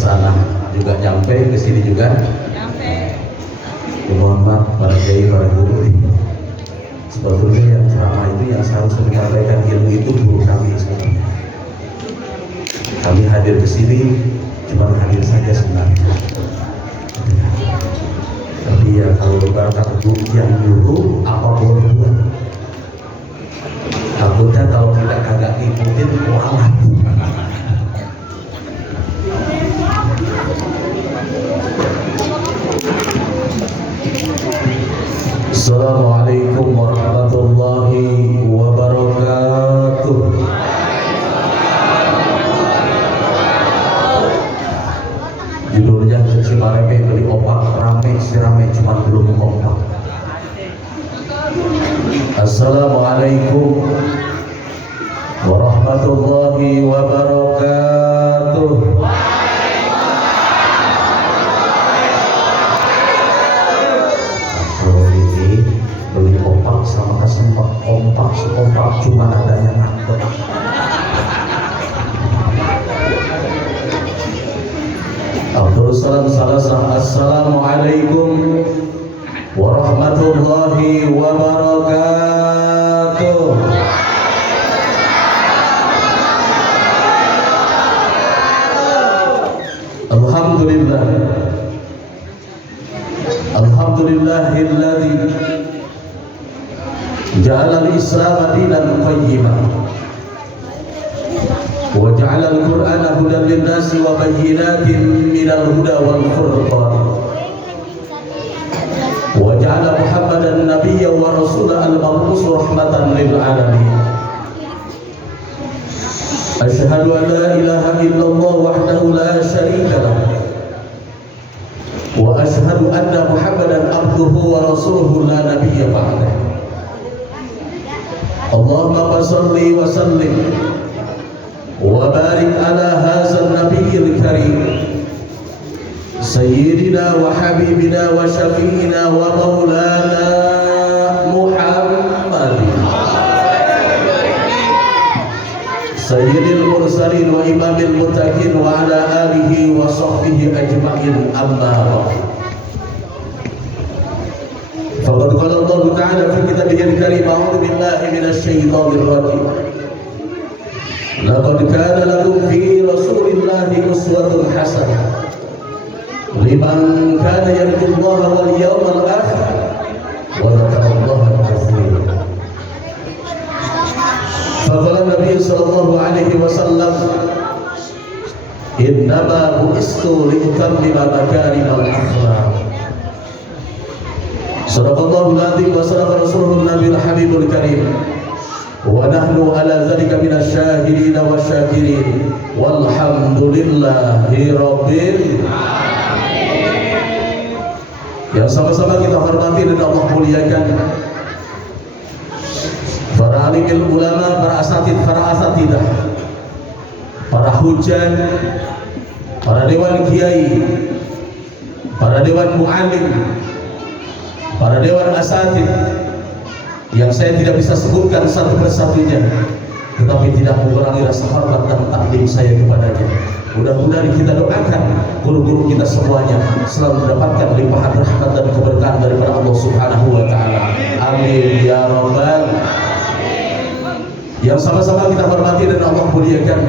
sana juga nyampe, ke sini juga nyampe. Mohon maaf para kiai, para guru. Sebetulnya yang ceramah itu yang seharusnya menyampaikan ilmu itu guru kami sebenarnya. Kami hadir ke sini cuma hadir saja sebenarnya. Tapi ya kalau berangkat guru yang guru apa boleh buat. Takutnya kalau kita kagak ngikutin kualat. Assalamualaikum warahmatullahi wabarakatuh. Judulnya Cimareme beli opak rame sirame cuma belum kompak. Assalamualaikum warahmatullahi wabarakatuh. Beli opak sama kesempat kompak sekompak cuma ada yang ngangkut. Abdurrahman salam. Assalamualaikum warahmatullahi wabarakatuh. Alhamdulillah. Alhamdulillahilladzi ja'ala al-Islam dinan qayyiman wa ja'ala al-Qur'ana hudan lin-nasi wa bayyinatin minal huda wal furqan wa ja'ala Muhammadan nabiyyan wa rasulan al-mab'us rahmatan lil alamin. Asyhadu an la ilaha illallah wahdahu la syarika lahu wa asyhadu anna Muhammadan abduhu wa rasuluhu la nabiyya ba'dahu. Allahumma shalli wa sallim wa barik ala hadzal nabiyil karim sayyidina wa habibina wa syafi'ina wa maulana Muhammadin sayyidil mursalin wa imamil muttaqin wa ala alihi wa sahbihi ajma'in, amma ba'd. Faqad qala Allah Ta'ala fi kitabihil karim, a'udzu billahi minasy syaithanir rajim. Laqad kana lakum fi Rasulillahi uswatun hasanah liman kana yarjullaha wal yawmal akhir wa dzakarallaha katsiran. Faqala Nabi sallallahu alaihi wasallam, innama bu'istu liutammima makarimal akhlaq. Sadaqallahul adzim wa sadaqa rasuluhun nabiyul habibul karim wa nahnu ala dzalika minasy syahidin wasyakirin walhamdulillahi rabbil alamin. Yang sama-sama kita hormati dan Allah muliakan para alimul ulama, para asatidah, para hujan, para dewan kiai, para dewan mu'alim, para dewan asatid yang saya tidak bisa sebutkan satu persatunya, tetapi tidak mengurangi rasa hormat dan takdim saya kepadanya. Mudah-mudahan kita doakan guru-guru kita semuanya selalu mendapatkan limpahan rahmat dan keberkahan daripada Allah Subhanahu wa Ta'ala. Amin ya rabbal. Yang sama-sama kita hormati dan Allah muliakan,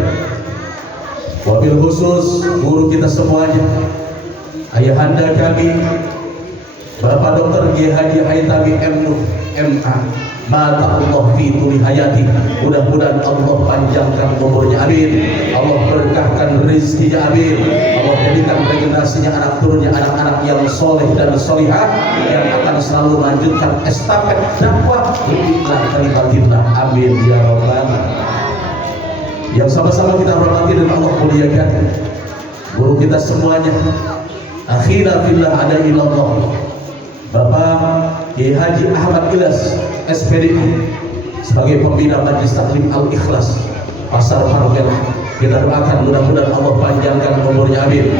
wabil khusus guru kita semuanya, ayahanda kami Bapak Dr. G. Haji Haitami M. Nuh MA, mata Allah fi tuli hayati. Mudah-mudahan Allah panjangkan umurnya, amin. Allah berkahkan rezekinya, amin. Allah jadikan regenerasinya, anak turunnya anak-anak yang soleh dan solihah yang akan selalu melanjutkan estafet dakwah bi'idznillah kalimatillah, amin ya rabbal. Yang sama-sama kita hormati dan Allah muliakan guru kita semuanya, akhina fillah ada ilallah Bapak Kiai Haji Ahmad Ilyas SPDI sebagai pembina Majelis Taklim Al-Ikhlas Pasar Margana. Kita doakan mudah-mudahan Allah panjangkan umurnya, amin.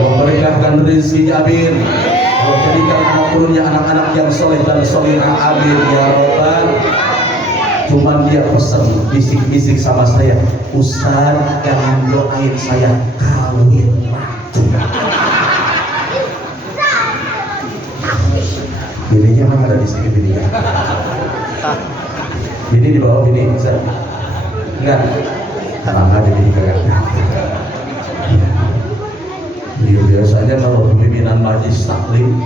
Allah berkahkan rezekinya, amin. Allah jadikan anak turunnya anak-anak yang soleh dan solihah, amin ya rabbal. Cuman dia pesan bisik-bisik sama saya, Ustaz jangan doain saya kawin lagi. Bininya mana ada di sini bininya? Bini di bawah bini bisa? Enggak. Mana ada bini kagak? Iya, biasanya kalau pimpinan majelis taklim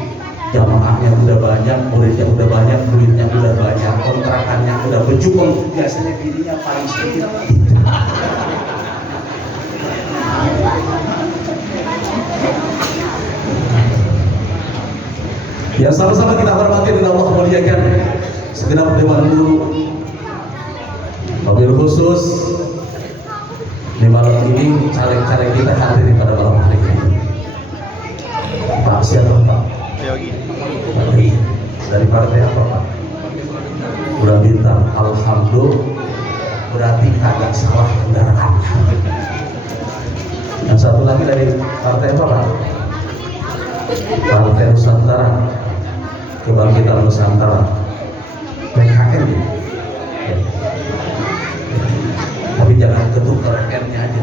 jamaahnya udah banyak, muridnya udah banyak, duitnya udah banyak, kontrakannya udah berjubung, biasanya bininya paling sedikit. Ya, sama-sama kita hormati dan Allah muliakan segenap dewan guru. Wabil khusus di malam ini caleg-caleg kita hadir pada malam hari ini. Pak siapa Pak? Dari partai apa Pak? Udah bintang. Alhamdulillah, berarti kagak salah kendaraan. Yang satu lagi dari partai apa Pak? Partai Nusantara, Kebangkitan Nusantara, PKN ya? Tapi jangan ketukar N-nya aja.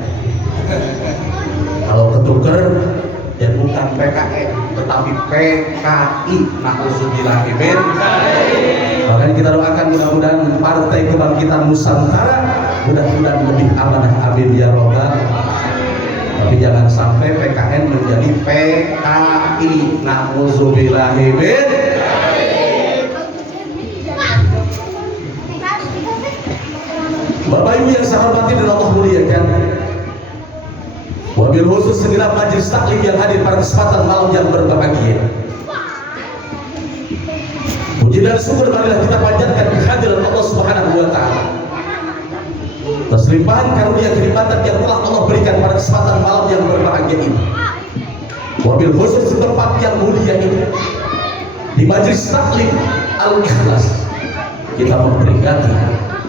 Kalau ketukar dan bukan PKN tetapi PKI, na'udzubillah min. Makanya kita doakan mudah-mudahan Partai Kebangkitan Nusantara mudah-mudahan lebih amanah, amin ya robbal. Tapi jangan sampai PKN menjadi PKI, na'udzubillah min. Bapak Ibu yang saya hormati dan Allah muliakan, wabil khusus segenap majelis taklim yang hadir pada kesempatan malam yang berbahagia. Puji dan syukur marilah kita panjatkan kehadiran Allah Subhanahu wa taala. Atas limpahan karunia kenikmatan yang telah Allah berikan pada kesempatan malam yang berbahagia ini. Wabil khusus di tempat yang mulia ini, di majelis taklim Al-Ikhlas, kita memperingati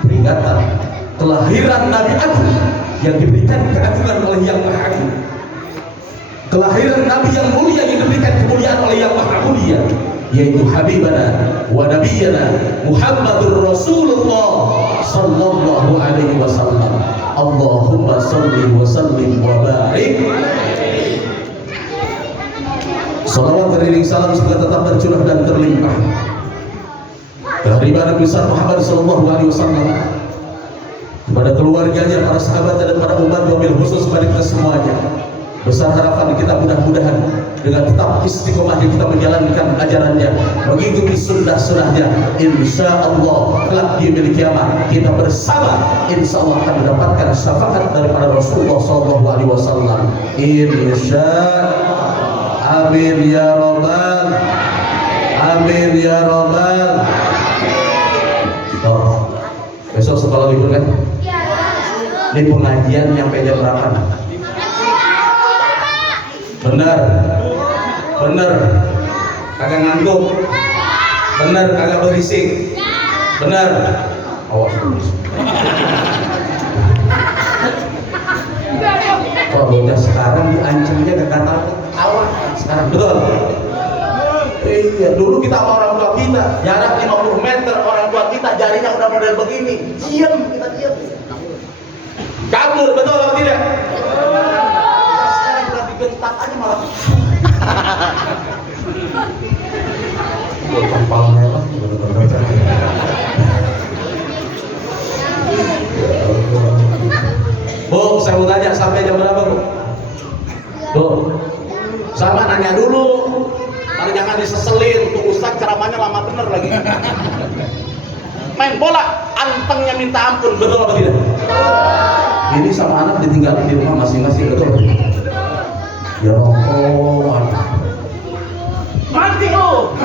peringatan kelahiran Nabi Agung yang diberikan keagungan oleh Yang Maha Agung, kelahiran Nabi yang mulia yang diberikan kemuliaan oleh Yang Maha Mulia, yaitu Habibana wa Nabiyana Muhammadur Rasulullah sallallahu alaihi wasallam. Allahumma salli wa sallim wa barik. Salawat beriring salam semoga tetap tercurah dan terlimpah kehadiran Nabi besar Muhammad sallallahu alaihi wasallam, kepada keluarganya, para sahabatnya, dan para umat, wabil khusus kepada kita semuanya. Besar harapan kita mudah-mudahan dengan tetap istiqomah kita menjalankan ajarannya, mengikuti sunnah-sunnahnya, insya Allah kelak di hari kiamat kita bersama insya Allah akan mendapatkan syafaat daripada Rasulullah SAW. Insya Allah. Amin ya robbal, amin ya robbal. Oh, besok sekolah libur kan? Ini pengajian nyampe jam berapa? Bener, bener, kagak ngantuk, bener, kagak berisik, bener. Awas berisik. Kalau bocah sekarang diancamnya gak ketawa, sekarang betul. Iya, dulu kita sama orang tua kita jarak 50 meter, orang tua kita jarinya udah model begini, diam, kita diam. Kabur, betul atau tidak? Sekarang udah digentak aja malah. Kepala merah, Bu, saya mau tanya sampai jam berapa, Bu? Bu, sama nanya dulu. Ntar jangan diseselin, tuh Ustaz ceramahnya lama bener lagi. Main bola, antengnya minta ampun, betul apa tidak? Ini sama anak ditinggalin di rumah masing-masing, betul? Ya Allah, mati lo.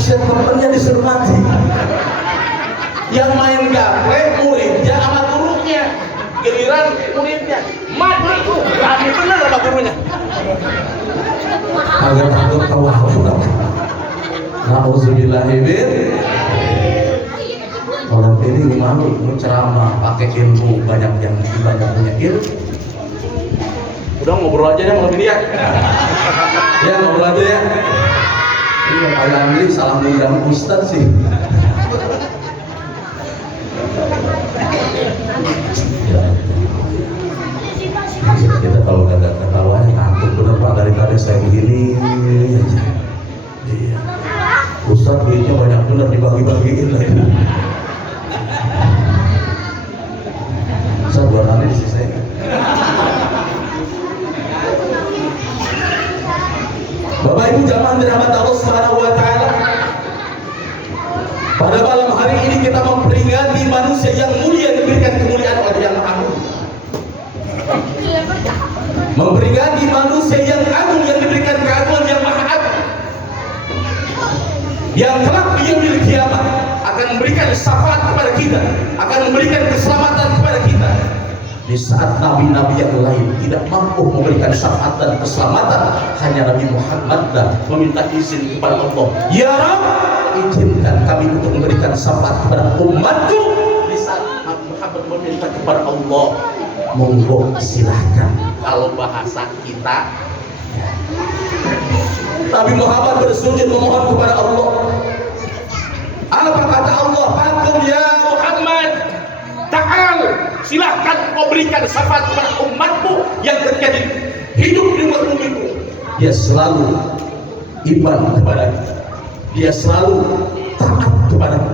Siapa temennya disuruh mati? Yang main gaple muridnya sama gurunya, giliran muridnya mati tuh, berani bener sama gurunya. Agak takut tahu. Na'udzubillah min. Orang ini malu ceramah pakai ilmu, banyak yang punya ilmu. Udah ngobrol aja deh malam ini ya. Ya ngobrol aja ya. Iya, Pak Andri salah mengundang Ustaz sih. Ya. Kita kalau dirahmati Allah Subhanahu wa taala. Pada malam hari ini kita memperingati manusia yang mulia diberikan kemuliaan oleh Yang Maha Agung. Memperingati manusia yang agung yang diberikan keagungan Yang Maha Agung. Yang kelak di yaumil kiamat akan memberikan syafaat kepada kita, akan memberikan keselamatan kepada kita. Di saat nabi-nabi yang lain tidak mampu memberikan syafaat dan keselamatan, hanya Nabi Muhammad dan meminta izin kepada Allah, ya Rabb, izinkan kami untuk memberikan syafaat kepada umatku. Di saat Nabi Muhammad meminta kepada Allah, monggo silahkan. Kalau bahasa kita, Nabi Muhammad bersujud memohon kepada Allah. Apa kata Allah? Fakum ya Muhammad, ta'al, silahkan kau berikan syafaat kepada umatmu yang terjadi hidup di muka bumiku. Dia selalu iman kepada, dia selalu taat kepadamu,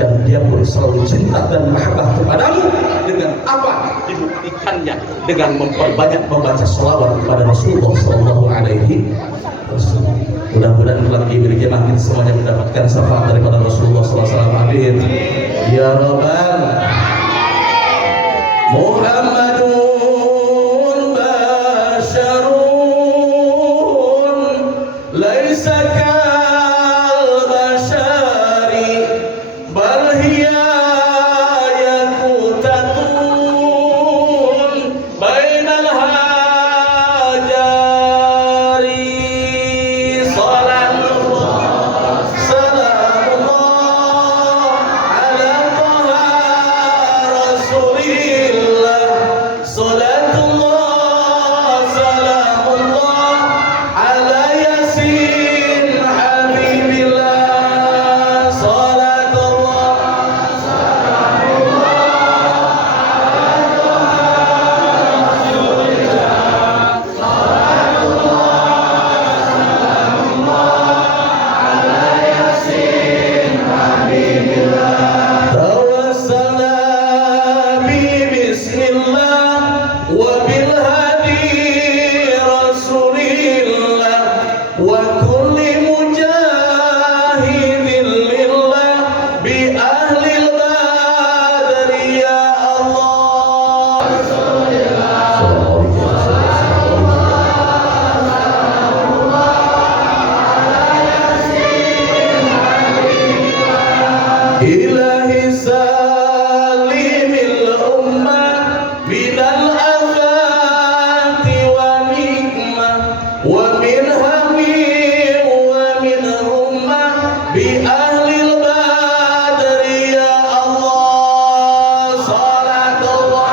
dan dia pun selalu cinta dan mahabbah kepadamu. Dengan apa dibuktikannya? Dengan memperbanyak membaca sholawat kepada Rasulullah Sallallahu Alaihi Wasallam. Mudah-mudahan kelak di yaumil kiamat kita semuanya mendapatkan syafaat daripada Rasulullah Sallallahu Alaihi Wasallam. Amin ya rabbal Muhammadun basyarun laisa kal basyari bal hiya yaqutatun bainal hajari. Salatullah salamullah ala taha rasulillah. Salatullah salamullah ala yasin habibillah. Salatullah tawassalna bi bismillah wa bil hadi rasulillah wa kulli mujahidin lillah bi ahlil badri ya Allah. Ilahi salimil ummah minal afati wa nikmah wa min hamim wa min ummah bi ahlil badri ya Allah. Salatullah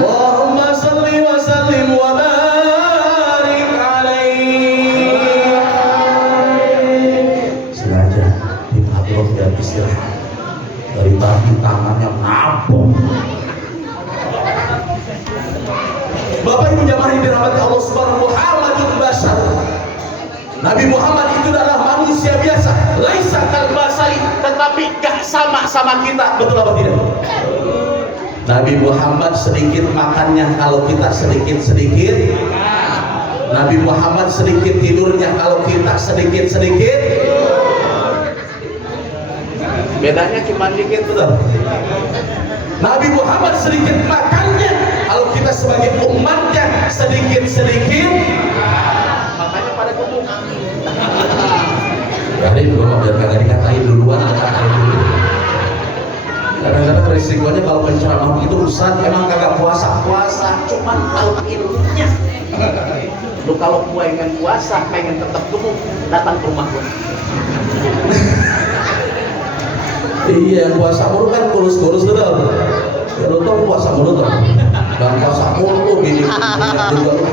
Allahumma salli wa sallim wa barik alaihi. Sengaja di hadroh dan istirahat dari tadi tangannya ngapung. Bapak Ibu jamaah yang dirahmati Allah Subhanahu wa taala, Muhammadun bashar. Nabi Muhammad itu adalah manusia biasa, laisa kal basari, tetapi gak sama kita. Betul apa tidak? Nabi Muhammad sedikit makannya kalau kita sedikit-sedikit. Nabi Muhammad sedikit tidurnya kalau kita sedikit-sedikit. Bedanya cuma dikit, betul. Nabi Muhammad sedikit makannya kalau kita sebagai umatnya sedikit-sedikit. Makanya pada gemuk. Jadi gua biar kagak dikatain duluan, dikatain dulu. Kadang-kadang resikonya kalau penceramah itu Ustaz emang kagak puasa, cuman tahu ilmunya. Lu kalau pengen puasa, pengen tetap gemuk, datang ke rumah gua. Iya, puasa mulu kan kurus-kurus tuh. Ya lu tau puasa mulu tuh. Dan puasa mulu tuh bini banyak juga lu.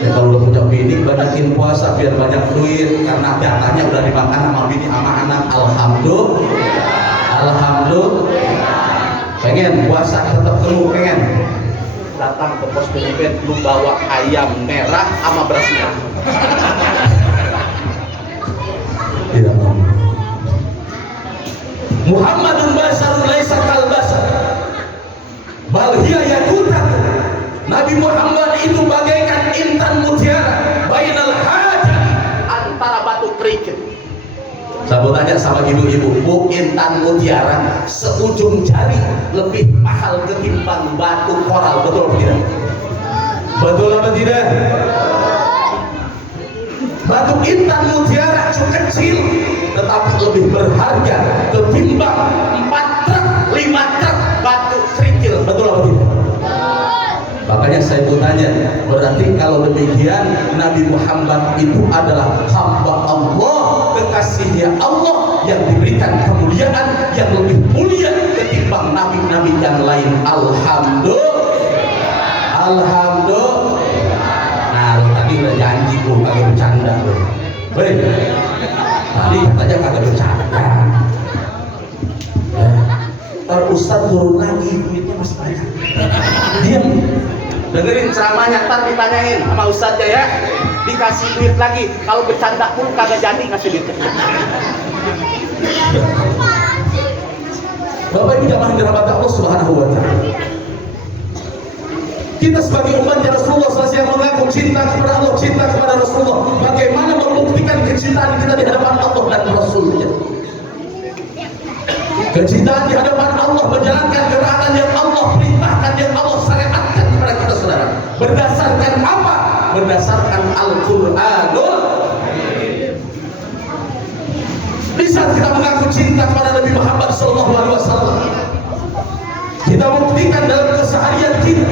Ya kalau lu punya bini banyakin puasa biar banyak duit, karena jatahnya udah dimakan sama bini sama anak. Alhamdulillah. Pengen puasa tetap gemuk pengen. datang ke pos benefit lu bawa ayam merah sama beras merah. Tidak mau. Muhammadun basarun laisa kal basar. Bal hiya yaqutat. Nabi Muhammad itu bagaikan intan mutiara bainal haja, Antara batu kerikil. saya mau tanya sama ibu-ibu, bu, intan mutiara seujung jari lebih mahal ketimbang batu koral, betul atau tidak? Betul apa tidak? Batu intan mutiara kecil tetapi lebih berharga ketimbang 4 truk, 5 truk batu kerikil, betul apa tidak? Makanya saya mau tanya, berarti kalau demikian Nabi Muhammad itu adalah hamba Allah, kekasihnya Allah yang diberikan kemuliaan yang lebih mulia ketimbang nabi-nabi yang lain. Alhamdulillah. Nah, lo tadi udah janji lo kagak bercanda lo. Hei, tadi katanya kagak bercanda. Ya. Ntar Ustadz turun lagi, duitnya masih banyak. Diam. Dengerin ceramahnya, ntar ditanyain sama ustadznya ya, dikasih duit lagi. Kalau bercanda pun kagak jadi ngasih duit. Bapak Ibu jamaah yang dirahmati Allah Subhanahu wa taala. Kita sebagai umatnya Rasulullah SAW mengaku cinta kepada Allah, cinta kepada Rasulullah. Bagaimana membuktikan kecintaan kita di hadapan Allah dan Rasulnya? Kecintaan di hadapan Allah menjalankan gerakan yang Allah perintahkan, yang Allah syariatkan kepada kita, saudara. Berdasarkan apa? Berdasarkan Al-Qur'anul. Di saat kita mengaku cinta kepada Nabi Muhammad SAW, kita buktikan dalam keseharian kita.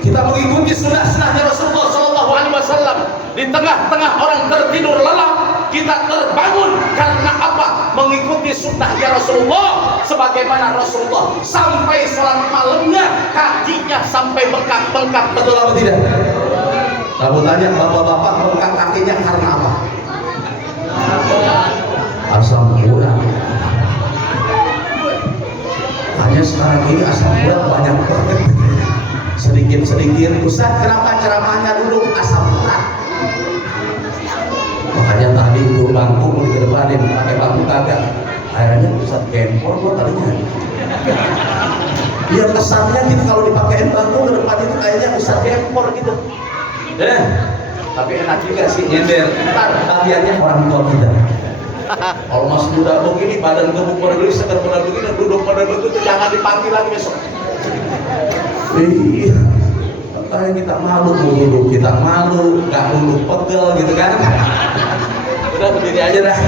Kita mengikuti sunnah-sunnahnya Rasulullah SAW. Di tengah-tengah orang tertidur lelap, kita terbangun karena apa? Mengikuti sunnahnya Rasulullah. Sebagaimana Rasulullah sampai sholat malamnya kakinya sampai bengkak-bengkak, betul atau tidak? Kamu tanya bapak-bapak, bengkak kakinya karena apa? Asam urat. Hanya sekarang ini asam urat banyak banget. Sedikit-sedikit, Ustaz kenapa ceramahnya duduk asam urat? Makanya tadi itu bangku mau dikedepanin, pakai bangku kagak. Akhirnya Ustaz kempor gua tadinya. Biar kesannya gitu kalau dipakein bangku ke depan itu kayaknya Ustaz kempor gitu. Tapi enak juga sih nyender. Ntar kaliannya orang tua kita. Kalau masih muda begini, badan gemuk pada begini, seger pada begini, duduk pada begitu, jangan dipanggil lagi besok. Iya, makanya kita malu duduk, kita malu, nggak duduk pegel gitu kan? Udah berdiri aja dah.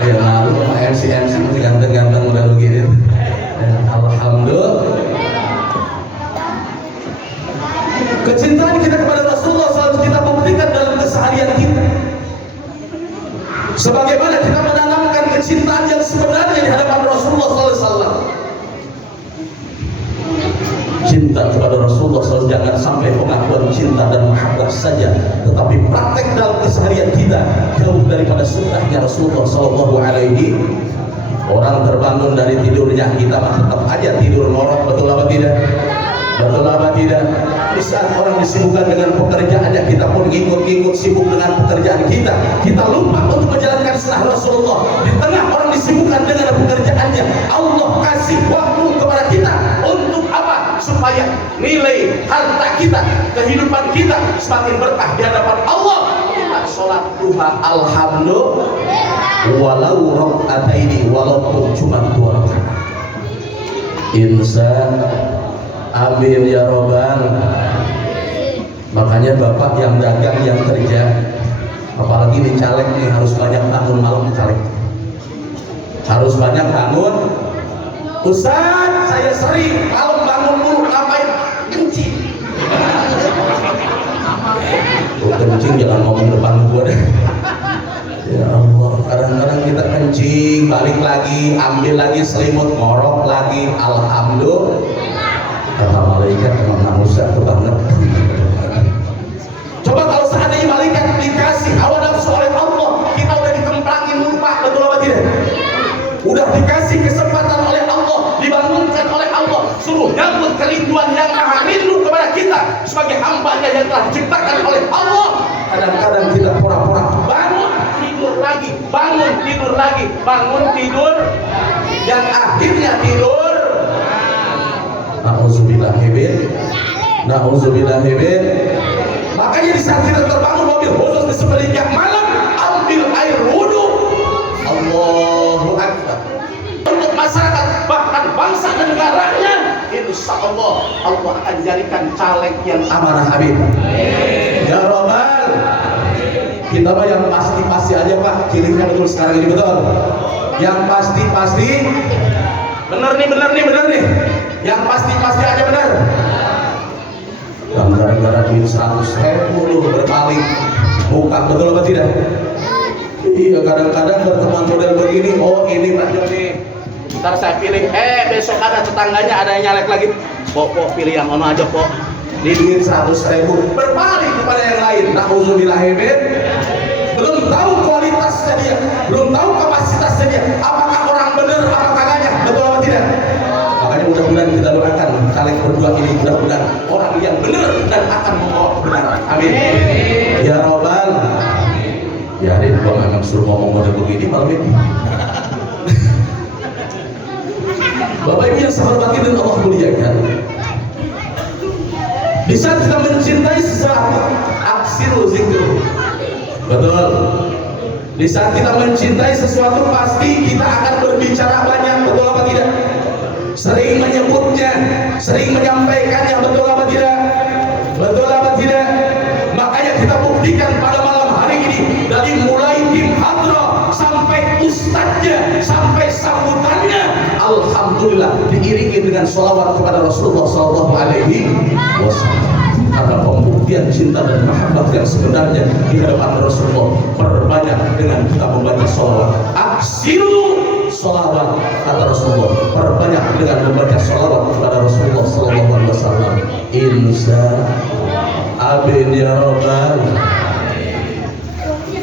Ya malu sama MC masih ganteng-ganteng udah begini. Alhamdulillah. Kecintaan kita kepada Rasulullah selalu kita buktikan dalam keseharian kita. Sebagaimana kita menanamkan kecintaan yang sebenarnya di hadapan Rasulullah SAW. Cinta kepada Rasulullah SAW jangan sampai pengakuan cinta dan mahabbah saja, tetapi praktek dalam keseharian kita jauh daripada sunnahnya Rasulullah SAW. Orang terbangun dari tidurnya, kita tetap aja tidur ngorok, betul apa tidak? Betul apa tidak? Di saat orang disibukkan dengan pekerjaannya, kita pun ikut-ikut sibuk dengan pekerjaan kita. Kita lupa untuk menjalankan sunnah Rasulullah. Di tengah orang disibukkan dengan pekerjaannya, Allah kasih waktu kepada kita untuk apa? Supaya nilai harta kita, kehidupan kita semakin berkah di hadapan Allah. Kita sholat duha, alhamdulillah, walau rakaataini, walaupun cuma 2 rakaat. Insan, amin ya robbal. Makanya bapak yang dagang, yang kerja, apalagi di caleg nih, harus banyak bangun malam di caleg. Harus banyak bangun. Ustaz, saya sering malam bangun dulu, ngapain? Kencing. Kencing jangan ngomong depan gua deh. Ya Allah, kadang-kadang kita kencing, balik lagi, ambil lagi selimut, ngorok lagi, alhamdulillah. Kata malaikat emang manusia itu banget. Coba kalau seandainya malaikat dikasih hawa nafsu oleh Allah, kita udah dikemplangin lupa, betul apa tidak? Udah dikasih kesempatan oleh Allah, dibangunkan oleh Allah, suruh nyambut kerinduan yang maha rindu kepada kita sebagai hambanya yang telah diciptakan oleh Allah. Kadang-kadang kita pura-pura bangun tidur lagi, bangun tidur lagi, bangun tidur, yang akhirnya tidur. Na'udzubillahimin. Makanya di saat kita terbangun mobil khusus di sepertiga malam, ambil air wudhu. Allahu Akbar. Untuk masyarakat, bahkan bangsa dan negaranya, insya Allah Allah akan jadikan caleg yang amanah. Amin. Ya Rabbal. Kita mah yang pasti-pasti aja Pak. Pilihnya betul sekarang ini, betul. Yang pasti-pasti. Bener nih. Yang pasti-pasti aja bener. Yang gara-gara duit 100.000 berkali buka, betul apa tidak? Iya, kadang-kadang berteman model begini. Oh ini Pak Joni, ntar saya pilih. Besok ada tetangganya ada yang nyalek lagi. Pok pilih yang ono aja Pok. Di duit 100.000 berbalik kepada yang lain. Na'udzubillahimin. Belum tahu kualitasnya dia, belum tahu kapasitasnya dia. Apakah orang benar, apa kagaknya, betul apa tidak? Makanya mudah-mudahan kita doakan caleg berdua ini, mudah-mudahan orang yang benar dan akan membawa kebenaran. Amin. Ya Rabbal. Ya Rin, gua memang suruh ngomong model begini malam ini. Bapak Ibu yang saya hormati dan Allah muliakan, di saat kita mencintai sesuatu, aksiru zikru. Betul. Di saat kita mencintai sesuatu, pasti kita akan berbicara banyak, betul apa tidak? Sering menyebutnya, sering menyampaikannya, betul apa tidak? Betul apa tidak? Makanya kita buktikan pada malam hari ini, dari mulai tim hadroh sampai ustadznya, sampai sambutannya, alhamdulillah diiringi dengan sholawat kepada Rasulullah SAW. Karena pembuktian cinta dan mahabbah yang sebenarnya di hadapan Rasulullah, perbanyak dengan kita membaca sholawat. Aksiru sholawat, kata Rasulullah, perbanyak dengan membaca sholawat kepada Rasulullah SAW. Insya Amin ya Rabbal.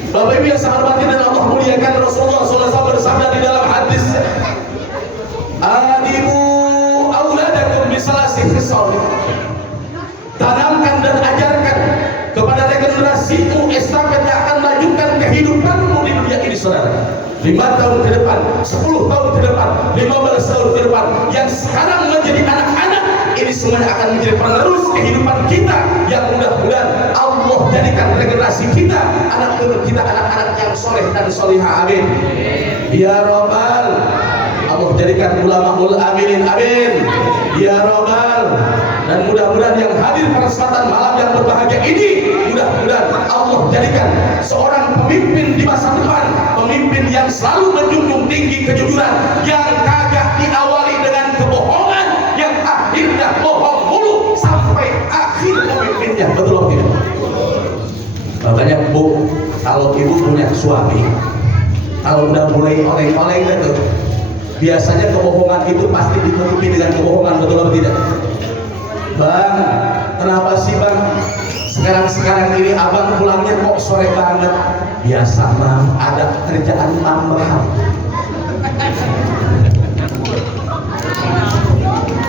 Bapak Ibu yang saya hormati dan Allah muliakan, Rasulullah SAW bersabda di dalam hadis, adibu auladakum bisalasi khisal. Tanamkan dan ajarkan kepada generasimu estafet yang akan melanjutkan kehidupanmu di dunia ini, saudara. 5 tahun ke depan, 10 tahun ke depan, 15 tahun ke depan, yang sekarang menjadi anak-anak, ini semuanya akan menjadi penerus kehidupan kita, yang mudah-mudahan Allah jadikan regenerasi kita, anak turun kita, anak-anak yang soleh dan solihah. Amin. Ya Rabbal. Allah jadikan ulama-ul aminin. Amin. Ya Rabbal. Dan mudah-mudahan yang hadir pada kesempatan malam yang berbahagia ini, mudah-mudahan Allah jadikan seorang pemimpin di masa depan, pemimpin yang selalu menjunjung tinggi kejujuran, yang kagak diawali dengan kebohongan, yang akhirnya bohong mulu sampai akhir pemimpinnya. Betul atau tidak? Makanya Bu, kalau ibu punya suami, kalau udah mulai oleng-oleng gitu, biasanya kebohongan itu pasti ditutupi dengan kebohongan. Betul atau tidak? Bang, kenapa sih Bang? Sekarang ini Abang pulangnya kok sore banget? Biasa Bang, ada kerjaan tambahan.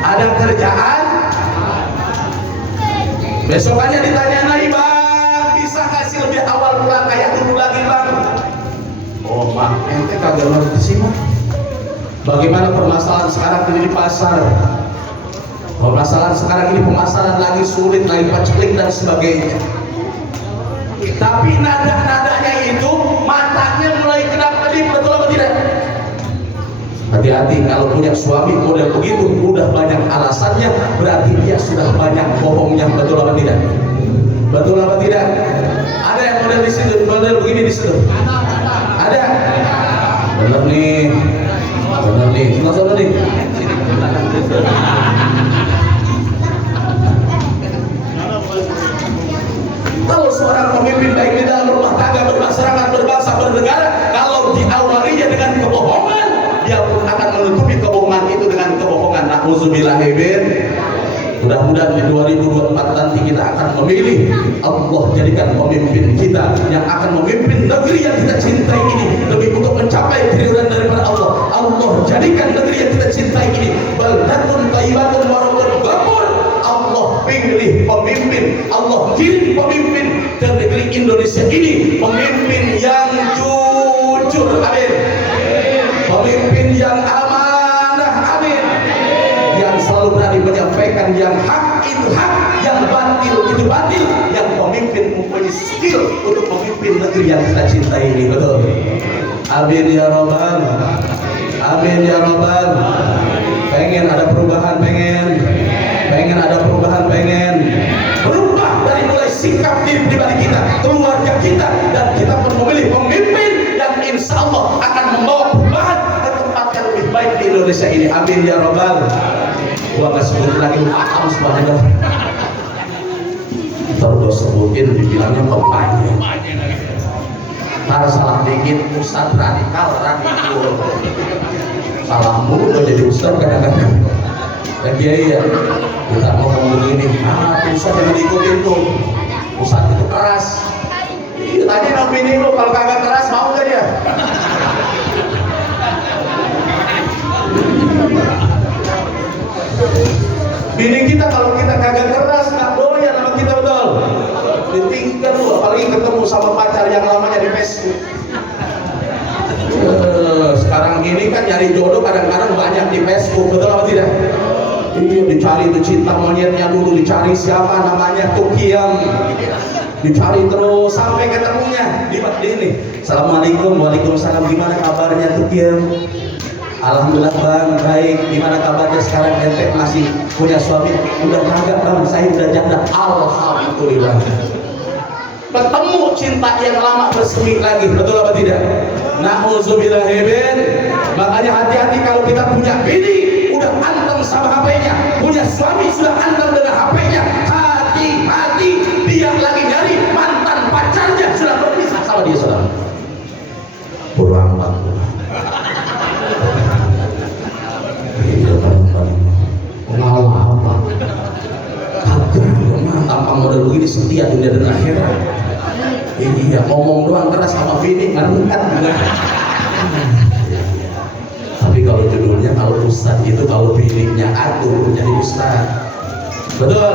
Ada kerjaan. Besokannya ditanya lagi, Bang, bisa kasih lebih awal pulang kayak dulu lagi Bang? Oh Mak, ente kagak ngerti sih Mak. Bagaimana permasalahan sekarang ini di pasar? Permasalahan sekarang ini pemasaran lagi sulit, lagi paceklik dan sebagainya. Tapi nada-nadanya itu, matanya mulai kedap-kedip, betul apa tidak? Hati-hati kalau punya suami model begitu, udah banyak alasannya, berarti dia sudah banyak bohongnya, betul apa tidak? Betul apa tidak? Ada yang model di situ, model begini di situ? Ada? Benar nih, sama-sama nih. Kalau seorang pemimpin baik di dalam rumah tangga, bermasyarakat, berbangsa, bernegara, kalau diawalinya dengan kebohongan, dia pun akan menutupi kebohongan itu dengan kebohongan. Na'udzubillahimin. Mudah-mudahan di 2024 nanti kita akan memilih, Allah jadikan pemimpin kita yang akan memimpin negeri yang kita cintai ini lebih untuk mencapai keridhaan daripada Allah. Allah jadikan negeri yang kita cintai ini baldatun thayyibatun wa rabbun ghafur. Allah pilih memilih pemimpin. Allah kirim pemimpin ke negeri Indonesia ini, pemimpin yang jujur, amin. Pemimpin yang amanah, amin. Yang selalu berani menyampaikan yang hak itu hak, yang batil itu batil, yang pemimpin mempunyai skill untuk memimpin negeri yang kita cintai ini, betul. Amin ya Rabbal, amin ya Rabbal. Pengen ada perubahan, pengen ada perubahan, pengen berubah dari mulai sikap di balik kita, keluarga kita, dan kita pun memilih pemimpin yang insya Allah akan membawa perubahan ke tempat yang lebih baik di Indonesia ini. Amin ya Rabbal. Gua nggak sebut lagi, paham semuanya. Terus sebutin dibilangnya pemain. Ntar salah dikit ustad radikal, salah mulu udah jadi ustad kadang-kadang. Dan dia ya kita ngomong begini, ustad yang diikutin tuh, ustad itu keras. Iya tadi nampini lu kalau kagak keras mau gak dia? Bini kita kalau kita kagak keras nggak doyan sama kita, betul. Ditinggal lu, apalagi ketemu sama pacar yang lamanya di Facebook. Sekarang ini kan nyari jodoh kadang-kadang banyak di Facebook, betul apa tidak? Iya, dicari itu cinta monyetnya dulu, dicari siapa namanya Tukiam, dicari terus sampai ketemunya di ini. Assalamualaikum, waalaikumsalam, gimana kabarnya Tukiam? Alhamdulillah bang, baik. Gimana kabarnya sekarang, ente masih punya suami? Udah kagak bang, saya udah janda. Alhamdulillah. Ketemu cinta yang lama bersemi lagi, betul apa tidak? Na'udzubillahimin. Makanya hati-hati kalau kita punya bini udah antem sama HP-nya, punya suami sudah antem dengan HP-nya. Hati-hati, dia lagi nyari mantan pacarnya sudah berpisah sama dia, saudara. Bodoh amat. Pengalaman kagak tanpa model begini setia dunia dan akhirat. Iya, ngomong doang keras sama bini kan. Tapi kalau judulnya, kalau ustad itu kalau bininya atur jadi ustad, betul.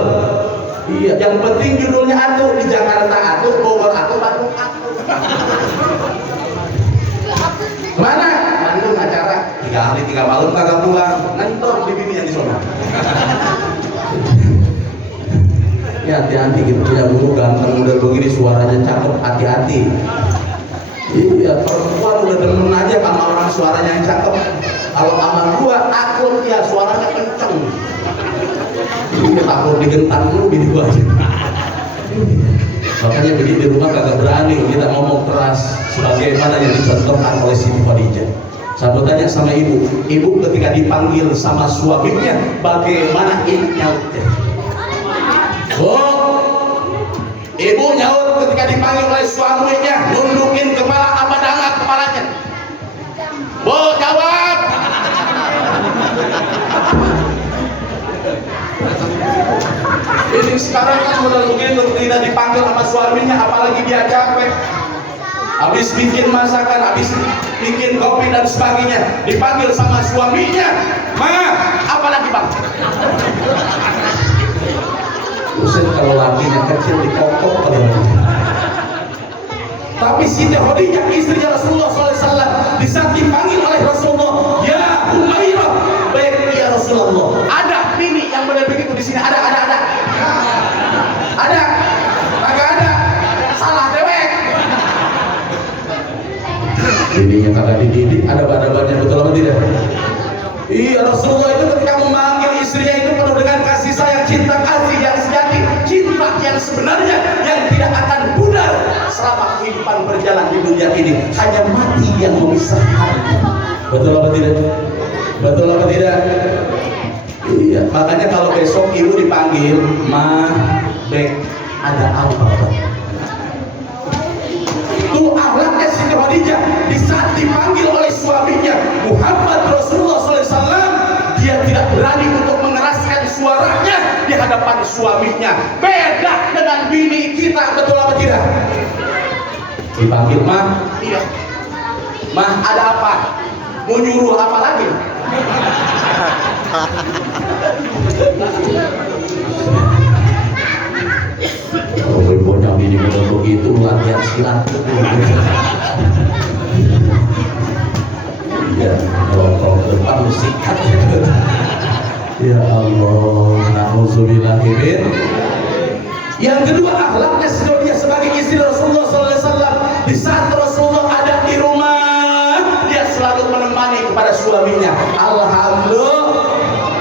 Iya, yang penting judulnya atur. Di Jakarta atur, Bogor atur, Bandung atur. Mana? Bandung acara 3 hari 3 malam kagak pulang, ngantor di bini yang di sana. Ya hati-hati gitu, punya dulu ganteng udah begini, suaranya cakep, hati-hati. Iya, perempuan udah demen aja sama orang suaranya yang cakep. Kalau sama gua takut ya suaranya kenceng. Iya, takut digentar dulu bini gua aja. Makanya bini di rumah kagak berani kita ngomong keras sebagaimana yang dicontohkan oleh Siti Khadijah. Saya bertanya sama ibu ketika dipanggil sama suaminya bagaimana ibu nyautnya? Ibu nyaut ketika dipanggil oleh suaminya, nundukin kepala apa dangak kepalanya? Jawab. Ini sekarang kan udah begitu, tidak dipanggil sama suaminya, apalagi dia capek. Habis bikin masakan, habis bikin kopi dan sebagainya, dipanggil sama suaminya, ma, apalagi bang? Usen kalau lakinya kecil dikokok oleh tapi Siti Khadijah istrinya Rasulullah SAW di saat dipanggil oleh Rasulullah, ya Umairah, baik ya Rasulullah. Ada bini yang benar begitu di sini, ada, kagak ada, salah dewek. Bininya kagak dididik, ada badan-badannya, betul apa tidak? Iya, Rasulullah itu ketika memanggil istrinya itu penuh dengan kasih sayang, cinta kasih yang sejati, cinta yang sebenarnya yang tidak akan pudar selama kehidupan berjalan di dunia ini. Hanya mati yang memisahkan. Betul apa tidak? Betul apa tidak? Iya, makanya kalau besok ibu dipanggil, ma, bek, ada apa? Itu akhlaknya Siti Khadijah di saat dipanggil oleh suaminya Muhammad Rasulullah SAW, dia tidak berani untuk mengeraskan suaranya di hadapan suaminya. Beda dengan bini kita, betul apa tidak? Dipanggil mah, iya. Mah ada apa? Mau nyuruh apa lagi? bini betul begitu latihan silat ya kalau ke depan sikat ya Allah na'udzubillahimin. Yang kedua, akhlaknya dia sebagai istri Rasulullah SAW. Di saat Rasulullah ada di rumah, dia selalu menemani kepada suaminya. Alhamdulillah.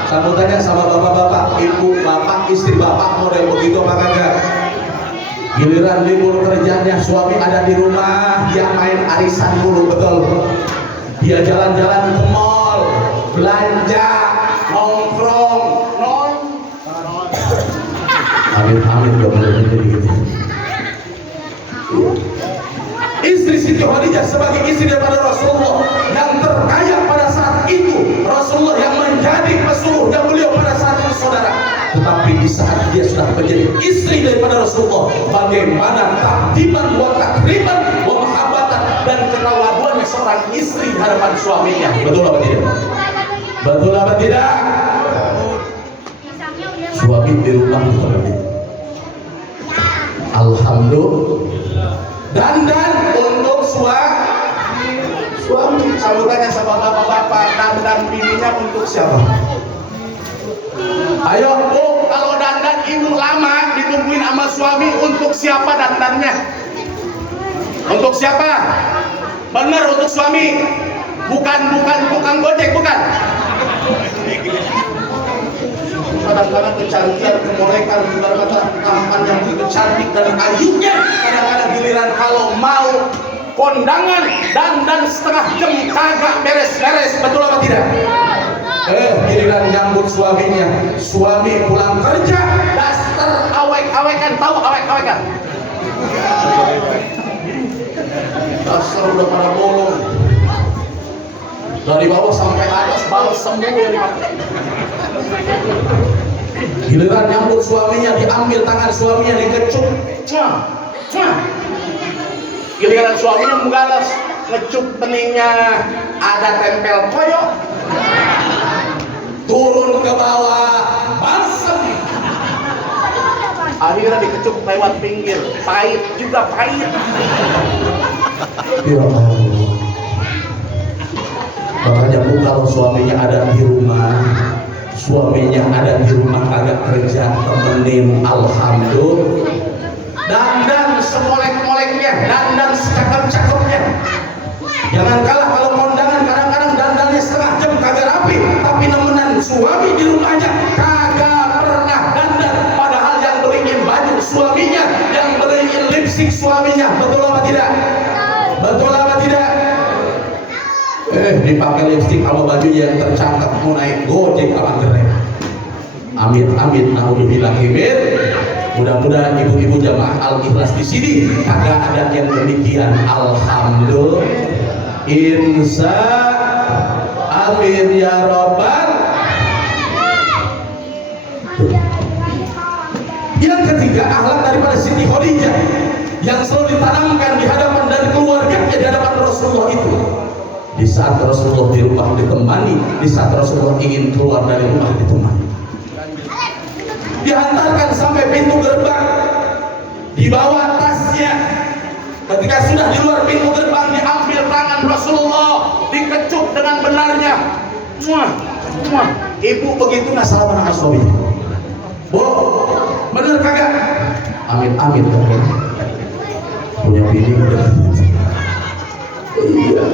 Sambutannya sama bapak-bapak, ibu, bapak, istri bapak model begitu apa kagak? Giliran libur kerjanya suami ada di rumah, dia main arisan dulu, betul. Dia jalan-jalan ke mall, belanja, nongkrong, Amin gak boleh jadi gitu. Istri Siti Khadijah sebagai istri daripada Rasulullah yang terkaya pada saat itu, Rasulullah yang menjadi pesuruh dan beliau pada saat itu saudara. Tetapi di saat dia sudah menjadi istri daripada Rasulullah, bagaimana takdiman wa takriman wa mahabbatan dan kelawaduannya seorang istri di hadapan suaminya. Betul apa tidak? Betul apa tidak? Suami di rumah itu lebih. Alhamdulillah. Dan untuk suami sambutannya sama bapak-bapak, dan bininya untuk siapa? Ayo Bu, kalau dandan ibu lama ditungguin sama suami, untuk siapa dandannya? Untuk siapa? Benar, untuk suami. Bukan tukang gojek, bukan. Kadang-kadang kecantikan, kemolekan, kadang-kadang tampan yang begitu cantik dan ayunya, kadang-kadang giliran kalau mau kondangan dan setengah jam kagak beres-beres, betul apa tidak? Giliran nyambut suaminya, suami pulang kerja, daster awek-awekan, tahu awek-awekan? Dasar udah pada bolong, dari bawah sampai atas balas semua dari bawah. Giliran nyambut suaminya, diambil tangan suaminya, dikecup, giliran suaminya menggalas, ngecup beningnya, ada tempel koyok, turun ke bawah, basem, akhirnya dikecup lewat pinggir, pahit juga pahit. Ya Allah. Makanya Bu, kalau suaminya ada di rumah, agak kerja, temenin, alhamdulillah. Dandan semolek-moleknya, dandan secakep-cakepnya. Jangan kalah kalau kondangan, kadang-kadang dandannya setengah jam kagak rapi, tapi nemenan suami di rumahnya kagak pernah dandan, padahal yang beliin baju suaminya, yang beliin lipstick suaminya. Betul apa tidak? Betul apa tidak? Dipakai lipstick sama baju yang tercakap, mau naik gojek apa keren. Amit naudzubillahimin. Mudah-mudahan ibu-ibu jamaah Al-Ikhlas di sini kagak ada yang demikian. Alhamdulillah. Insya amin ya robbal. Yang ketiga, akhlak daripada Siti Khadijah yang selalu ditanamkan di hadapan dan keluarganya di hadapan Rasulullah itu. Di saat Rasulullah di rumah ditemani, di saat Rasulullah ingin keluar dari rumah ditemani, dihantarkan sampai pintu gerbang, dibawa tasnya. Ketika sudah di luar pintu gerbang, diambil tangan Rasulullah, dikecup dengan benarnya. Ibu begitu nggak salah dengan suami. Bu, bener kagak? Amit punya bini udah. Iya.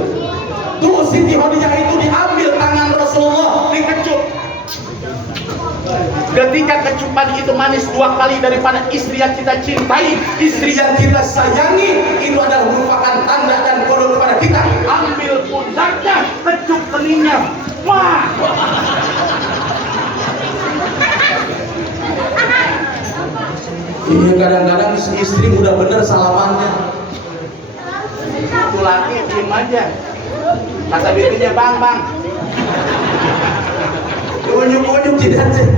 Tuh Siti Khadijah itu diambil tangan Rasulullah, dikecup. Ketika kecupan itu manis 2 kali daripada istri yang kita cintai, istri yang kita sayangi, itu adalah merupakan tanda dan kode kepada kita. Ambil pundaknya, kecup keningnya. Wah. Ini kadang-kadang si istri udah bener salamannya. Itu laki diem aja. Kata bininya bang. Unyuk-unyuk tidak sih.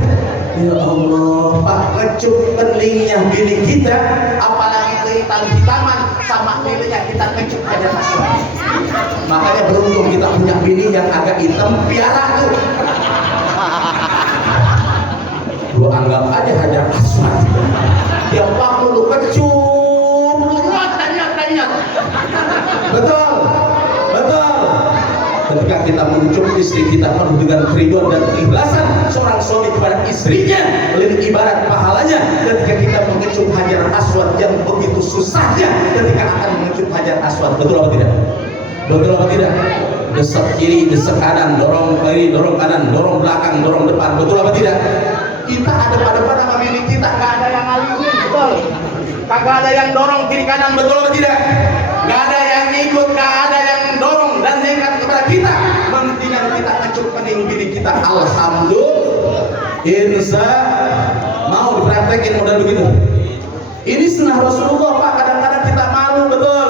Ya Allah, Pak, ngecup keningnya bini kita, apalagi kehitam-hitaman sama bininya kita ngecup aja masuk. Makanya beruntung kita punya bini yang agak hitam, piara tuh. Lu anggap aja Hajar Aswad. Tiap waktu lu kecup tanya. Betul, betul. Ketika kita mencup istri kita penuh dengan kerinduan dan keikhlasan, seorang suami kepada istrinya lebih ibarat pahalanya ketika kita mengecup hajar aswad yang begitu susahnya ketika akan mengecup hajar aswad. Betul apa tidak? Betul apa tidak? Desek kiri, desek kanan, dorong kiri, dorong kanan, dorong belakang, dorong depan. Betul apa tidak? Kita ada pada sama bini kita, Gak ada yang ngalihin, betul. Kagak ada yang dorong kiri kanan, betul apa tidak? Gak ada yang ngikut, gak ada yang dorong dan nekat kepada kita. Mendingan kita kecup pening bini kita. Alhamdulillah. Insya mau dipraktekin model begitu. Ini sunnah Rasulullah Pak. Kadang-kadang kita malu, betul.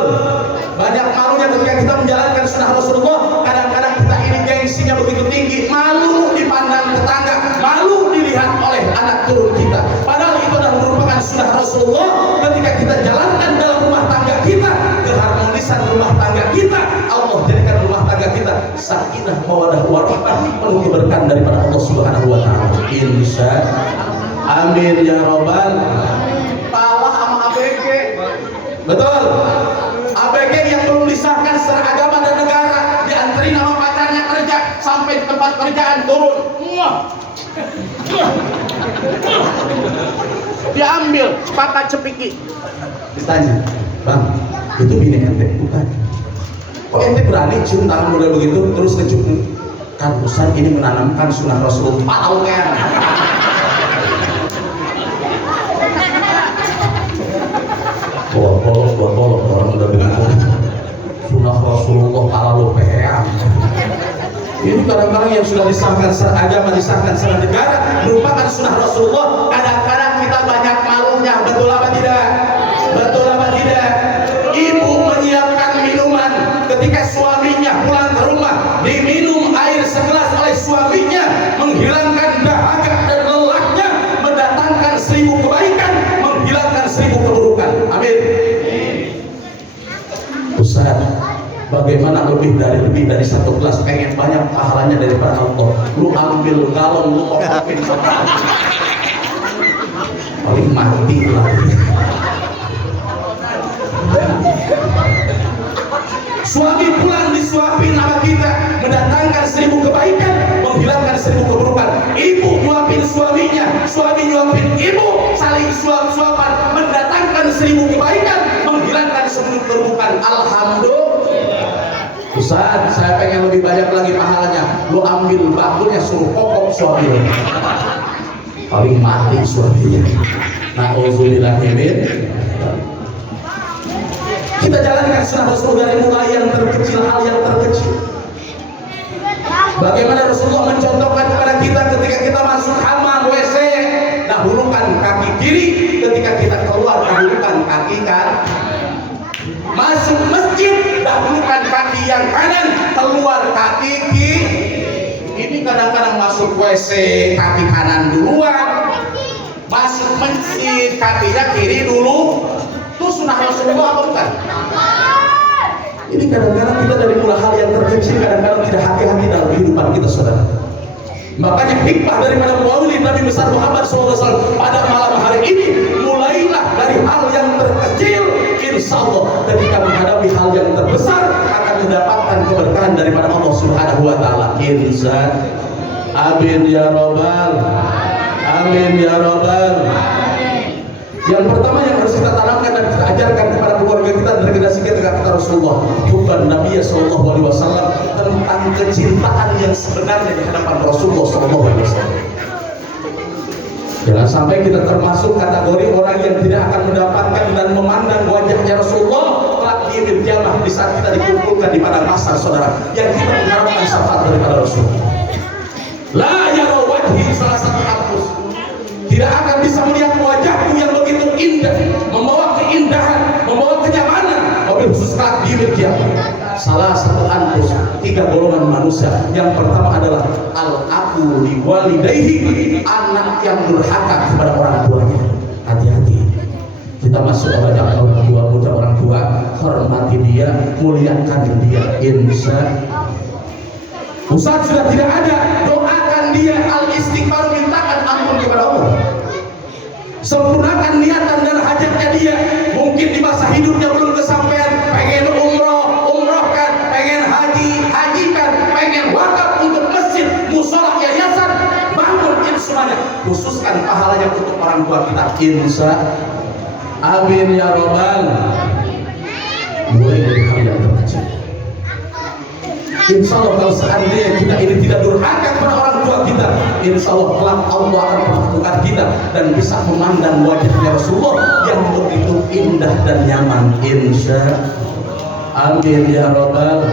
Banyak malunya ketika kita menjalankan sunnah Rasulullah. Kadang-kadang kita ini gengsinya begitu tinggi, malu dipandang tetangga, malu dilihat oleh anak turun kita. Padahal itu adalah merupakan sunnah Rasulullah ketika kita jalankan dalam rumah tangga kita, keharmonisan rumah tangga kita. Allah jadikan rumah tangga kita sakinah, mawaddah, warahmah, penuh keberkahan daripada Allah Subhanahu wa taala. Insya amin ya robbal. Kalah sama ABG. Betul. ABG yang belum disahkan secara agama dan negara, diantri nama pacarnya kerja sampai di tempat kerjaan turun. Diambil sepatah cepiki. Ditanya, Bang, itu bini ente? Bukan. Kok ente berani cium tangan model begitu terus ngecium? Kan Ustaz ini menanamkan sunnah Rasulullah. Palaunya. Bolok orang udah begitu. Sunnah Rasulullah ala lupean. Ini kadang-kadang yang sudah disahkan secara agama, disahkan secara negara, merupakan sunnah Rasulullah. Kadang-kadang kita banyak malunya, betul apa tidak? Betul apa tidak? Ibu menyiapkan minuman ketika suaminya pulang ke rumah, diminum air segelas oleh suaminya, menghilangkan dahaga dan lelahnya, mendatangkan 1000 kebaikan, menghilangkan 1000 keburukan. Amin. Ustaz, bagaimana lebih dari satu gelas, pengen banyak pahalanya daripada Allah. Lu ambil galon, lu kopin paling mati lah. Suami pulang disuapin sama kita, mendatangkan 1000 kebaikan, menghilangkan 1000 keburukan. Ibu nyuapin suaminya, suami nyuapin ibu, saling suap-suapan, mendatangkan 1000 kebaikan, menghilangkan 1000 keburukan. Alhamdulillah. Ustaz, saya pengen lebih banyak lagi pahalanya. Lu ambil bakulnya, suruh kokok suami, paling mati suaminya. Na'udzubillahimin. Kita jalankan sunnah Rasul dari mulai yang terkecil, hal yang terkecil. Bagaimana Rasulullah mencontohkan kepada kita ketika kita masuk kamar WC, dahulukan kaki kiri, ketika kita keluar dahulukan kaki kanan. Masuk masjid, dahulukan kaki yang kanan, keluar kaki kiri. Ini kadang-kadang masuk WC kaki kanan duluan, masuk masjid kakinya kiri dulu. Itu sunnah Rasulullah apa bukan? Ini kadang-kadang kita dari mulai hal yang terkecil, kadang-kadang tidak hati-hati dalam kehidupan kita, saudara. Makanya hikmah daripada maulid Nabi besar Muhammad SAW pada malam hari ini, mulailah dari hal yang terkecil. Insya Allah ketika menghadapi hal yang terbesar akan mendapatkan keberkahan daripada Allah Subhanahu wa taala. Insya amin ya robbal. Amin ya robbal. Yang pertama yang harus kita tanamkan dan kita ajarkan kepada keluarga kita dan generasi kita kata Rasulullah, hubban Nabi sallallahu alaihi wasallam, tentang kecintaan yang sebenarnya di hadapan Rasulullah sallallahu alaihi wasallam. Jangan sampai kita termasuk kategori orang yang tidak akan mendapatkan dan memandang wajahnya Rasulullah kelak di yaumil qiyamah, di saat kita dikumpulkan di padang mahsyar, saudara, yang kita mengharapkan syafaat daripada Rasulullah. La yara wajhi, salah satu hapus, tidak akan bisa melihat wajahku yang begitu indah, membawa keindahan, membawa kenyamanan, mobil khusus kelak di yaumil qiyamah. Salah satu antus, 3 golongan manusia. Yang pertama adalah al-aqu li walidayhi, anak yang durhaka kepada orang tuanya. Hati-hati. Kita masuk banyak orang tua, puja orang tua, hormati dia, muliakan dia. Insya Ustaz sudah tidak ada, doakan dia, al-istighfar, mintakan ampun kepada Allah. Sempurnakan niatan dan hajatnya dia. Mungkin di masa hidup khususkan pahalanya untuk orang tua kita, insya amin ya robbal. Mulai dari hal yang terkecil, insya Allah kalau seandainya kita ini tidak durhaka kepada orang tua kita, insya Allah kelak Allah akan mempertemukan kita dan bisa memandang wajahnya Rasulullah yang begitu indah dan nyaman, insya amin ya robbal.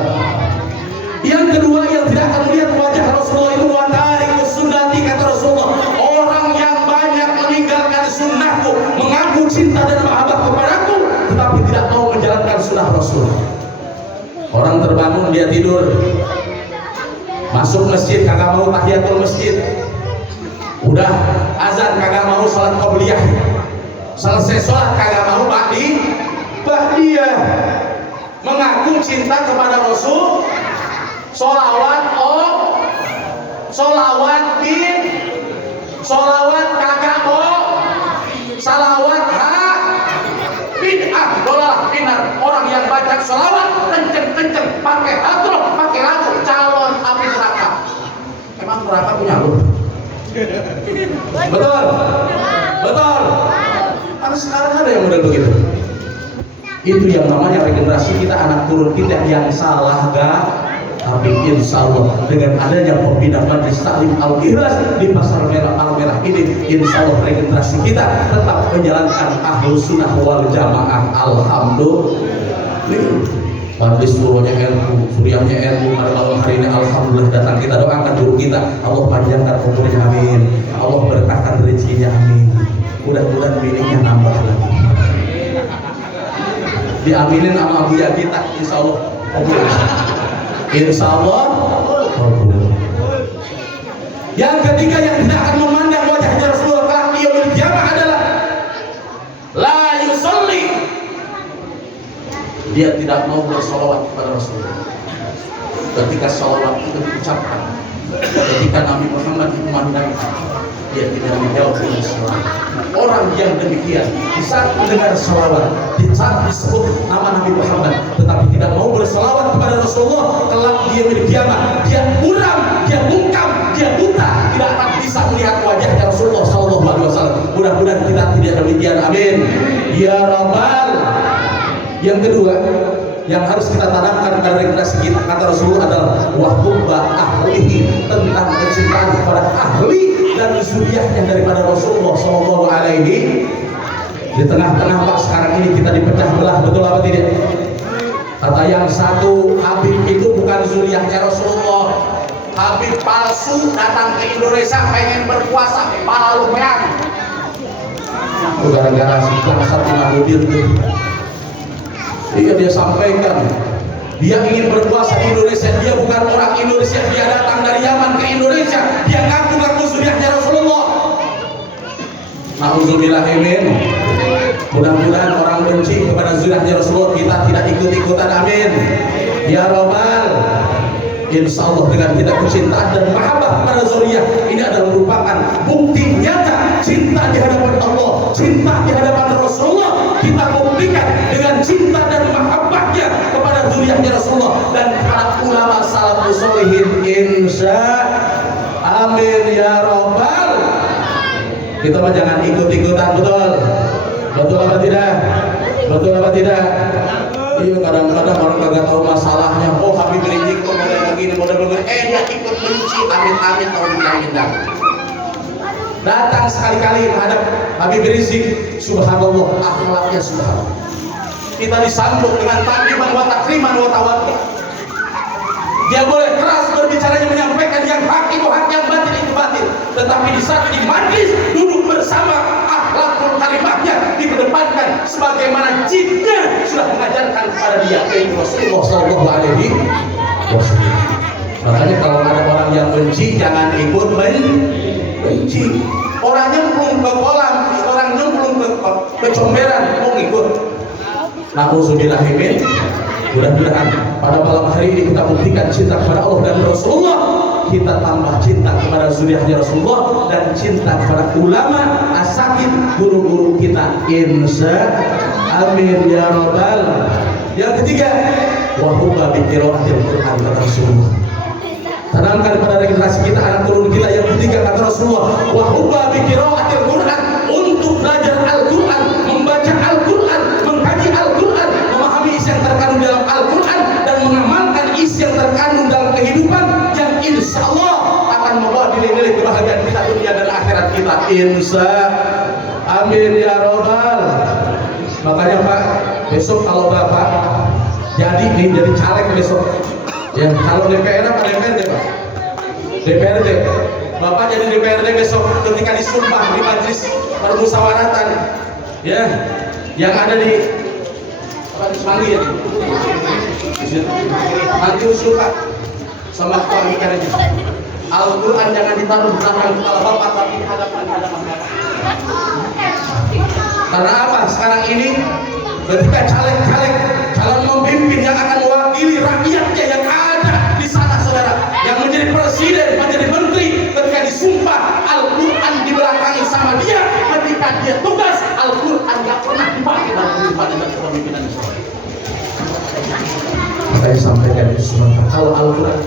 Yang kedua, yang tidak akan melihat wajah Rasulullah itu watariku sunnati, kata Rasulullah, orang yang banyak meninggalkan sunnahku, mengaku cinta dan mahabbah kepadaku, tetapi tidak mau menjalankan sunnah Rasulullah. Orang terbangun, dia tidur, masuk masjid kagak mau tahiyatul masjid, udah azan kagak mau sholat qobliyah, selesai sholat kagak mau ba'diyah, mengaku cinta kepada Rasul, sholawat sholawat kagak mau, salawat bid'ah, dolah binar. Orang yang baca sholawat kenceng-kenceng, pakai hadroh, pakai lagu, calon api neraka. Emang neraka punya lu? Betul? Betul? Karena sekarang ada yang model begitu. Itu yang namanya regenerasi kita, anak turun kita yang salah gak? Tapi insya Allah dengan adanya pembina Majelis Taklim Al-Ikhlas di Pasar Merah Al-Merah ini, insya Allah regenerasi kita tetap menjalankan Ahlus Sunnah wal Jamaah. Alhamdulillah. Majelis turunnya ilmu, suriahnya ilmu, pada malam hari ini alhamdulillah datang. Kita doakan dulu kita, Allah panjangkan umurnya, amin. Allah berkahkan rezekinya, amin. Mudah-mudahan miliknya nambah lagi. Diaminin sama Abuya kita, insya Allah. Insya Allah. Yang ketiga yang tidak akan memandang wajahnya Rasulullah kelak yaumil qiyamah adalah la yusolli, dia tidak mau bersolawat kepada Rasulullah. Ketika salawat itu diucapkan, ketika Nabi Muhammad memandang, dia tidak menjawab dengan salawat. Orang yang demikian di saat mendengar salawat, di saat disebut nama Nabi Muhammad, tetapi tidak mau bersalawat kepada Rasulullah, kelak dia berkiamat, dia buram, dia bungkam, dia buta, tidak akan bisa melihat wajahnya Rasulullah SAW. Mudah-mudahan kita tidak demikian, amin ya rabbal. Yang kedua yang harus kita tanamkan pada regenerasi kita, kata Rasulullah, adalah wahubba ahlihi, tentang kecintaan kepada ahli dan zuriyahnya daripada Rasulullah SAW. Di tengah-tengah Pak sekarang ini kita dipecah belah, betul apa tidak? Kata yang satu, Habib itu bukan zuriyahnya Rasulullah, Habib palsu datang ke Indonesia pengen berpuasa, kepala lumayan. Itu gara-gara si bangsat Imamuddin tuh. Iya, dia sampaikan dia ingin berpuasa di Indonesia, dia bukan orang Indonesia, dia datang dari Yaman ke Indonesia, dia ngaku-ngaku zuriyahnya Rasulullah. Nauzubillahimin. Mudah-mudahan orang benci kepada zuriyahnya Rasulullah kita tidak ikut-ikutan, amin ya robbal. Insya Allah dengan kita kecintaan dan mahabbah pada zuriyah ini adalah merupakan bukti nyata cinta di hadapan Allah, cinta di hadapan Rasulullah. Kita buktikan dengan cinta dan mahabbahnya kepada zuriyahnya Rasulullah dan para ulama salafus sholihin, insya amin ya robbal. Kita mah jangan ikut-ikutan, betul? Betul apa tidak? Betul apa tidak? Iya, kadang-kadang orang kagak tahu masalahnya. Oh, Habib Rizik kok model begini, model begini. Dia ikut benci, amin-amin, amin. Datang sekali-kali menghadap Habib Rizik, subhanallah, akhlaknya subhanallah. Kita disambut dengan takliman wa takriman wa tawaddu. Dia boleh keras berbicaranya, menyampaikan yang hak itu hak, yang batil itu batil. Tetapi di saat di majlis duduk bersama, akhlakul karimahnya dikedepankan sebagaimana jinnya sudah mengajarkan kepada dia, yaitu Rasulullah SAW. Makanya kalau ada orang yang benci, jangan ikut benci. Orang nyemplung ke kolam, orang nyemplung ke comberan, mau ikut. Nauzubillahimin. Mudah-mudahan pada malam hari ini kita buktikan cinta kepada Allah dan Rasulullah, kita tambah cinta kepada zuriyahnya Rasulullah dan cinta kepada ulama asatidz guru-guru kita, insya amin ya rabbal. Yang ketiga, wa hubba bi qiraatil Quran, kata Rasulullah. Tanamkan pada generasi kita, anak turun kita. Yang ketiga kata Rasulullah, wa hubba bi qiraatil Qur'an, untuk belajar Al-Qur'an, membaca Al-Qur'an, mengkaji Al-Qur'an, memahami isi yang terkandung dalam Al-Qur'an dan mengamalkan isi yang terkandung dalam kehidupan yang insya Allah akan membawa nilai-nilai kebahagiaan kita dunia dan akhirat kita. Amin ya robbal. Makanya Pak, besok kalau Bapak jadi caleg besok, ya kalau DPR apa DPRD Pak? DPRD. Bapak jadi DPRD besok ketika disumpah di majelis permusyawaratan, ya, yang ada di Semanggi ya. Nanti usul Pak sama Pak Ikannya. Al-Quran jangan ditaruh di belakang kepala Bapak, tapi di hadapan-hadapan Bapak. Karena apa? Sekarang ini ketika caleg-caleg, calon pemimpin yang akan mewakili rakyatnya yang ada di sana, saudara, yang menjadi presiden, menjadi menteri, ketika disumpah Al-Quran dibelakangi sama dia, ketika dia tugas, Al-Quran gak pernah dipakai dalam kehidupan dan kepemimpinan. Saya sampaikan itu semua. Kalau Al-Quran,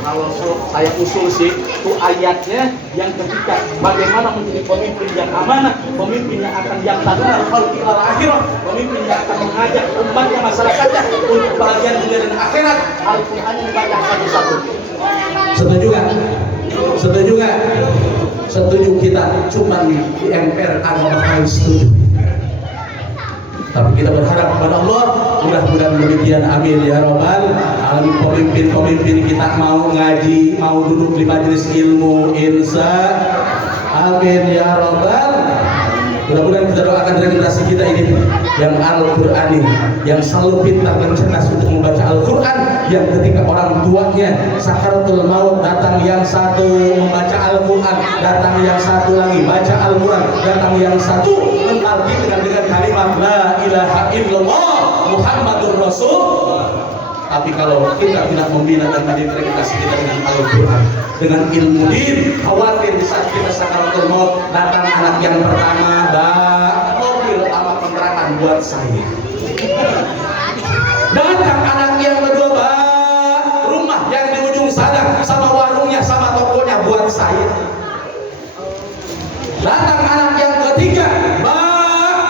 kalau saya usul sih itu ayatnya yang ketika bagaimana menjadi pemimpin yang amanah, pemimpin yang akan yaqtaduna al-khalqi al akhirah, pemimpin yang akan mengajak umatnya, masyarakatnya untuk bahagia dunia dan akhirat. Al-Quran dibaca satu-satu. Setuju nggak? Setuju nggak? Setuju kita, cuman di MPR agak bakal setuju. Tapi kita berharap kepada Allah, mudah-mudahan demikian, amin ya robbal alamin. Pemimpin kita mau ngaji, mau duduk di majelis ilmu, insya amin ya robbal. Mudah-mudahan kita doakan generasi kita ini yang Al-Qur'ani, yang selalu pintar dan cerdas untuk membaca Al-Qur'an, yang ketika orang tuanya sakaratul maut datang yang satu membaca Al-Qur'an, datang yang satu lagi baca Al-Qur'an, datang yang satu mentalkin dengan kalimat la ilaha illallah Muhammadur Rasul. Tapi kalau kita tidak membina dan mengintegrasi kita dengan Al-Quran, dengan ilmu din, khawatir di saat kita sakaratul maut datang anak yang pertama, mobil sama kontrakan buat saya. Datang anak yang kedua, rumah yang di ujung sana sama warungnya sama tokonya buat saya. Datang anak yang ketiga,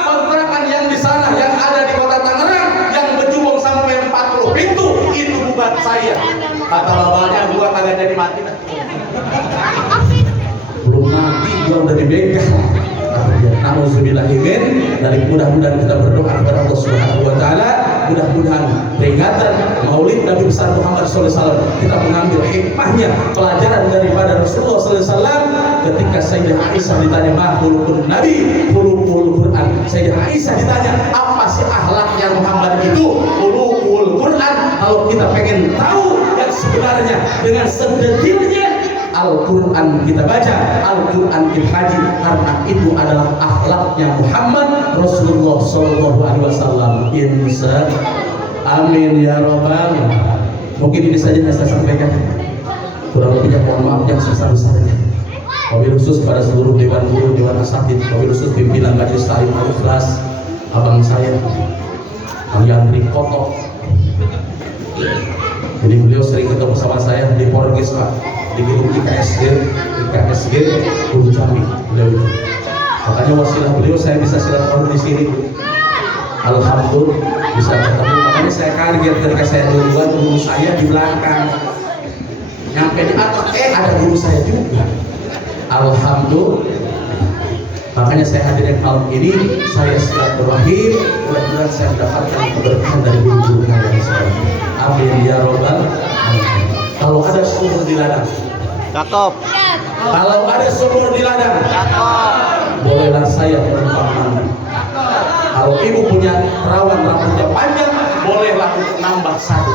kontrakan yang di sana yang ada di kota Tangerang yang berjubung sampai 40 pintu, itu buat saya. Kata bapaknya, gua kagak jadi mati. Belum mati gua udah dibegal. Nauzubillahimin. Dari mudah-mudahan kita berdoa kepada Allah Subhanahu wa taala, mudah-mudahan peringatan Maulid Nabi besar Muhammad sallallahu alaihi wasallam kita mengambil hikmahnya, pelajaran daripada Rasulullah sallallahu alaihi wasallam. Ketika Sayyidah Aisyah ditanya mahulukun Nabi, hulukul Quran. Sayyidah Aisyah ditanya, apa sih akhlaknya Muhammad itu? Hulukul Quran. Kalau kita pengen tahu yang sebenarnya dengan sedetilnya, Al-Quran kita baca, Al-Quran kita kaji, karena itu adalah akhlaknya Muhammad Rasulullah Sallallahu Alaihi Wasallam. Insya amin ya robbal. Mungkin ini saja yang saya sampaikan. Kurang lebihnya mohon maaf yang sebesar-besarnya. Wabil khusus pada seluruh dewan guru, dewan asatid, wabil khusus pimpinan majelis ta'lim al-ikhlas, abang saya, Kang Yandri Kotok. Jadi beliau sering ketemu sama saya di Porgis Pak, di gedung IKSG Guru Jambi beliau itu. Makanya wasilah beliau saya bisa silaturahmi di sini. Alhamdulillah bisa ketemu. Makanya saya kaget ketika saya duluan, guru saya di belakang. Nyampe di atas, ada guru saya juga. Alhamdulillah. Makanya saya hadirin tahun ini, saya silaturahim, mudah-mudahan saya mendapatkan keberkahan dari guru-guru kalian semua. Amin ya robbal. Kalau ada sumur di ladang, cakep. Kalau ada sumur di ladang, Cakep. bolehlah saya menumpang mandi. Kalau ibu punya perawan rambutnya panjang, bolehlah untuk nambah satu.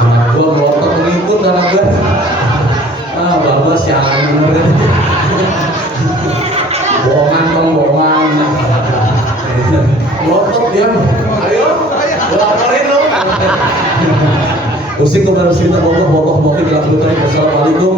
Anak gua melotot mengikut anak gua. Bagus si alam bener. Bohongan dong, bohongan. Melotot dia. Ayo, laporin dong. Musik kembali cerita Allah, wassalamualaikum